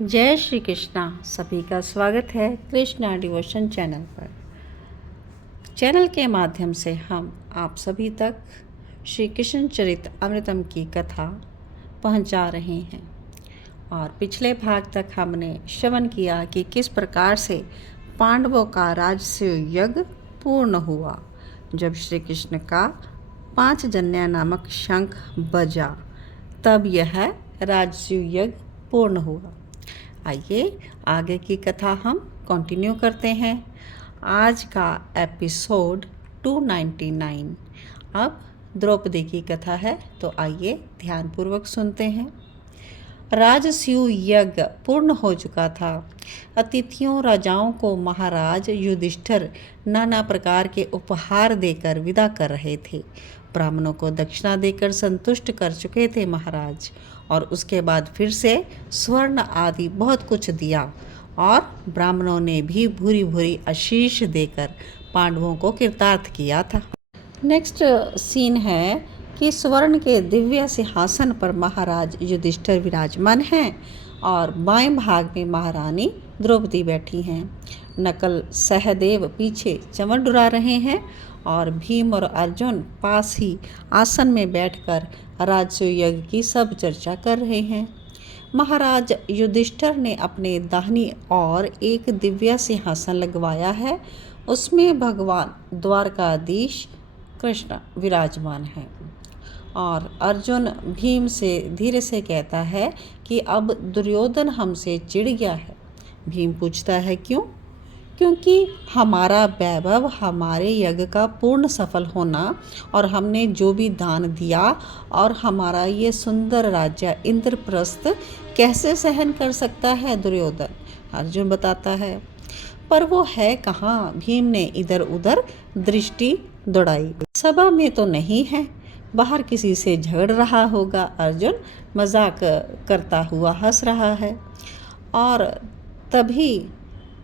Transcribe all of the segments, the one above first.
जय श्री कृष्णा। सभी का स्वागत है कृष्णा डिवोशन चैनल पर। चैनल के माध्यम से हम आप सभी तक श्री कृष्ण चरित अमृतम की कथा पहुंचा रहे हैं और पिछले भाग तक हमने श्रवण किया कि किस प्रकार से पांडवों का राजसूय यज्ञ पूर्ण हुआ जब श्री कृष्ण का पांचजन्य नामक शंख बजा, तब यह राजसूय यज्ञ पूर्ण हुआ। आइए आगे की कथा हम कंटिन्यू करते हैं। आज का एपिसोड 299 अब द्रौपदी की कथा है, तो आइए ध्यानपूर्वक सुनते हैं। राजसूय यज्ञ पूर्ण हो चुका था। अतिथियों राजाओं को महाराज युधिष्ठिर नाना प्रकार के उपहार देकर विदा कर रहे थे। ब्राह्मणों को दक्षिणा देकर संतुष्ट कर चुके थे महाराज, और उसके बाद फिर से स्वर्ण आदि बहुत कुछ दिया, और ब्राह्मणों ने भी भूरी भूरी आशीष देकर पांडवों को कृतार्थ किया था। नेक्स्ट सीन है कि स्वर्ण के दिव्य सिंहासन पर महाराज युधिष्ठिर विराजमान हैं और बाएं भाग में महारानी द्रौपदी बैठी हैं। नकल सहदेव पीछे चंवर डुरा रहे हैं और भीम और अर्जुन पास ही आसन में बैठकर राजसूय यज्ञ की सब चर्चा कर रहे हैं। महाराज युधिष्ठिर ने अपने दाहिनी ओर एक दिव्य सिंहासन लगवाया है, उसमें भगवान द्वारकाधीश कृष्ण विराजमान है। और अर्जुन भीम से धीरे से कहता है कि अब दुर्योधन हमसे चिढ़ गया है। भीम पूछता है क्यों? क्योंकि हमारा वैभव, हमारे यज्ञ का पूर्ण सफल होना और हमने जो भी दान दिया और हमारा ये सुंदर राज्य इंद्रप्रस्थ कैसे सहन कर सकता है दुर्योधन? अर्जुन बताता है। पर वो है कहाँ? भीम ने इधर उधर दृष्टि दौड़ाई। सभा में तो नहीं है, बाहर किसी से झगड़ रहा होगा। अर्जुन मजाक करता हुआ हंस रहा है। और तभी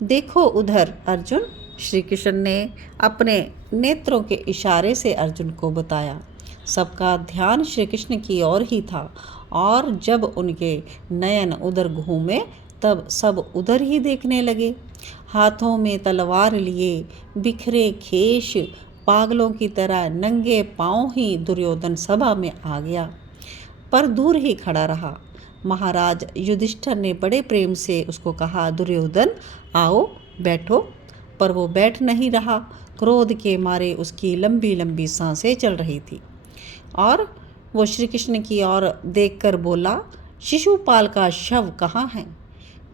देखो उधर, अर्जुन, श्री कृष्ण ने अपने नेत्रों के इशारे से अर्जुन को बताया। सबका ध्यान श्री कृष्ण की ओर ही था, और जब उनके नयन उधर घूमे तब सब उधर ही देखने लगे। हाथों में तलवार लिए बिखरे खेश पागलों की तरह नंगे पांव ही दुर्योधन सभा में आ गया, पर दूर ही खड़ा रहा। महाराज युधिष्ठिर ने बड़े प्रेम से उसको कहा, दुर्योधन आओ बैठो, पर वो बैठ नहीं रहा। क्रोध के मारे उसकी लंबी लंबी सांसें चल रही थी, और वो श्री कृष्ण की ओर देखकर बोला, शिशुपाल का शव कहाँ है?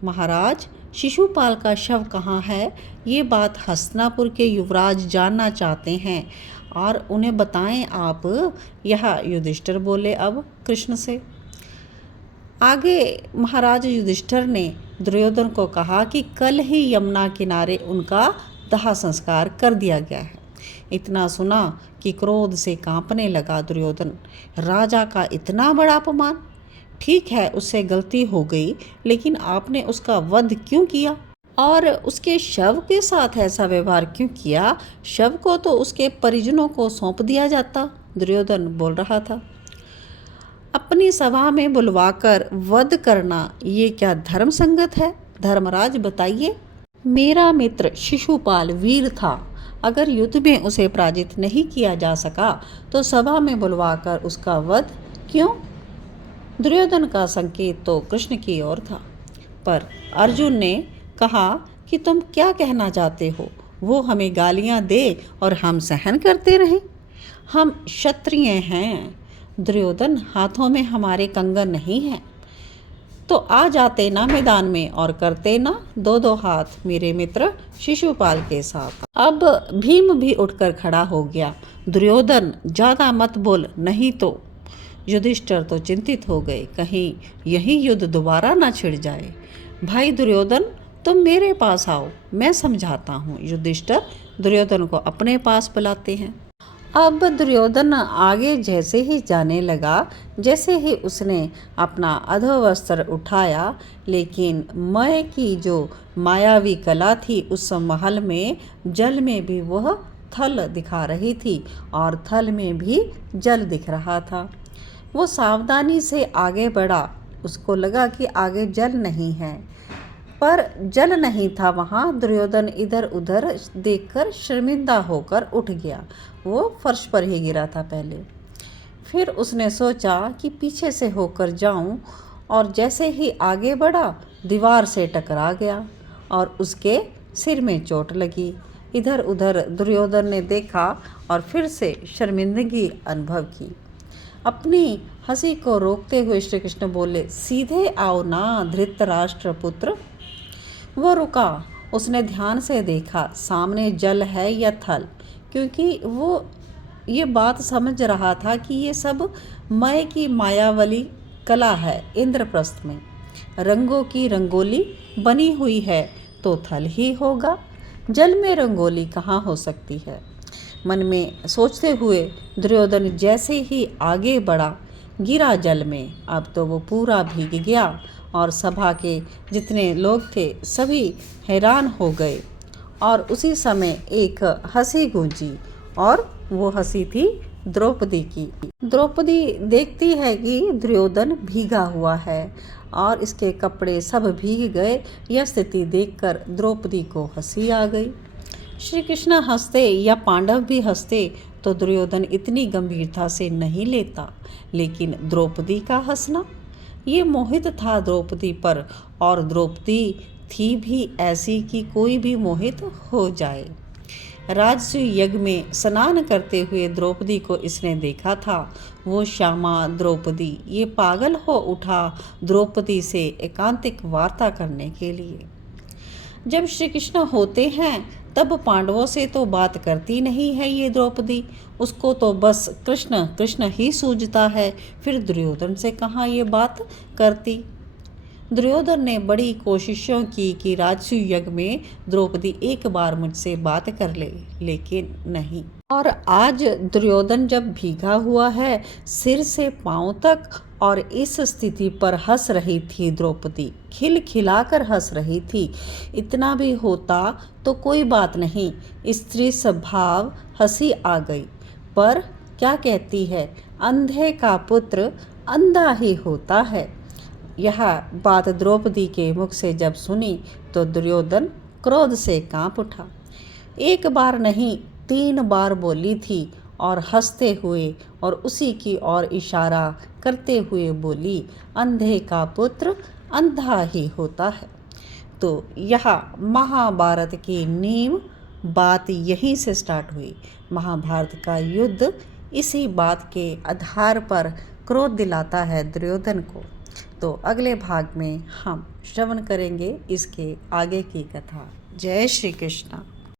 महाराज, शिशुपाल का शव कहाँ है, ये बात हस्तिनापुर के युवराज जानना चाहते हैं, और उन्हें बताएं आप। यह युधिष्ठिर बोले अब कृष्ण से। आगे महाराज युधिष्ठिर ने दुर्योधन को कहा कि कल ही यमुना किनारे उनका दाह संस्कार कर दिया गया है। इतना सुना कि क्रोध से कांपने लगा दुर्योधन। राजा का इतना बड़ा अपमान! ठीक है, उससे गलती हो गई, लेकिन आपने उसका वध क्यों किया और उसके शव के साथ ऐसा व्यवहार क्यों किया? शव को तो उसके परिजनों को सौंप दिया जाता, दुर्योधन बोल रहा था। अपनी सभा में बुलवाकर वध करना ये क्या धर्म संगत है? धर्मराज बताइए। मेरा मित्र शिशुपाल वीर था, अगर युद्ध में उसे पराजित नहीं किया जा सका तो सभा में बुलवाकर उसका वध क्यों? दुर्योधन का संकेत तो कृष्ण की ओर था, पर अर्जुन ने कहा कि तुम क्या कहना चाहते हो? वो हमें गालियां दे और हम सहन करते रहें? हम क्षत्रिय हैं दुर्योधन, हाथों में हमारे कंगन नहीं हैं, तो आ जाते ना मैदान में और करते ना दो दो हाथ मेरे मित्र शिशुपाल के साथ। अब भीम भी उठकर खड़ा हो गया। दुर्योधन ज्यादा मत बोल, नहीं तो। युधिष्ठिर तो चिंतित हो गए, कहीं यही युद्ध दोबारा ना छिड़ जाए। भाई दुर्योधन, तुम मेरे पास आओ, मैं समझाता हूँ। युधिष्ठिर दुर्योधन को अपने पास बुलाते हैं। अब दुर्योधन आगे जैसे ही जाने लगा, जैसे ही उसने अपना अधोवस्त्र उठाया, लेकिन मय की जो मायावी कला थी उस महल में जल में भी वह थल दिखा रही थी और थल में भी जल दिख रहा था। वो सावधानी से आगे बढ़ा, उसको लगा कि आगे जल नहीं है, पर जल नहीं था वहाँ। दुर्योधन इधर उधर देखकर शर्मिंदा होकर उठ गया। वो फर्श पर ही गिरा था पहले। फिर उसने सोचा कि पीछे से होकर जाऊं, और जैसे ही आगे बढ़ा दीवार से टकरा गया और उसके सिर में चोट लगी। इधर उधर दुर्योधन ने देखा और फिर से शर्मिंदगी अनुभव की। अपनी हंसी को रोकते हुए श्री कृष्ण बोले, सीधे आओ ना धृतराष्ट्र पुत्र। वो रुका। उसने ध्यान से देखा सामने जल है या थल, क्योंकि वो ये बात समझ रहा था कि ये सब मय की मायावली कला है। इंद्रप्रस्थ में रंगों की रंगोली बनी हुई है तो थल ही होगा, जल में रंगोली कहाँ हो सकती है। मन में सोचते हुए दुर्योधन जैसे ही आगे बढ़ा गिरा जल में। अब तो वो पूरा भीग गया और सभा के जितने लोग थे सभी हैरान हो गए। और उसी समय एक हंसी गूंजी, और वो हंसी थी द्रौपदी की। द्रौपदी देखती है कि दुर्योधन भीगा हुआ है और इसके कपड़े सब भीग गए। यह स्थिति देखकर द्रौपदी को हंसी आ गई। श्री कृष्ण हंसते या पांडव भी हंसते तो दुर्योधन इतनी गंभीरता से नहीं लेता, लेकिन द्रौपदी का हंसना, ये मोहित था द्रौपदी पर, और द्रौपदी थी भी ऐसी कि कोई भी मोहित हो जाए। राजसूय यज्ञ में स्नान करते हुए द्रौपदी को इसने देखा था। वो श्यामा द्रौपदी ये पागल हो उठा द्रौपदी से एकांतिक वार्ता करने के लिए। जब श्री कृष्ण होते हैं तब पांडवों से तो बात करती नहीं है ये द्रौपदी, उसको तो बस कृष्ण कृष्ण ही सूझता है। फिर दुर्योधन से कहाँ ये बात करती। दुर्योधन ने बड़ी कोशिशों की कि राजसूय यज्ञ में द्रौपदी एक बार मुझसे बात कर ले, लेकिन नहीं। और आज दुर्योधन जब भीगा हुआ है सिर से पांव तक, और इस स्थिति पर हंस रही थी द्रौपदी, खिलखिलाकर हंस रही थी। इतना भी होता तो कोई बात नहीं, स्त्री स्वभाव हंसी आ गई। पर क्या कहती है, अंधे का पुत्र अंधा ही होता है। यह बात द्रौपदी के मुख से जब सुनी तो दुर्योधन क्रोध से कांप उठा। एक बार नहीं 3 बार बोली थी, और हंसते हुए और उसी की ओर इशारा करते हुए बोली, अंधे का पुत्र अंधा ही होता है। तो यह महाभारत की नींव बात यहीं से स्टार्ट हुई। महाभारत का युद्ध इसी बात के आधार पर क्रोध दिलाता है दुर्योधन को। तो अगले भाग में हम श्रवण करेंगे इसके आगे की कथा। जय श्री कृष्ण।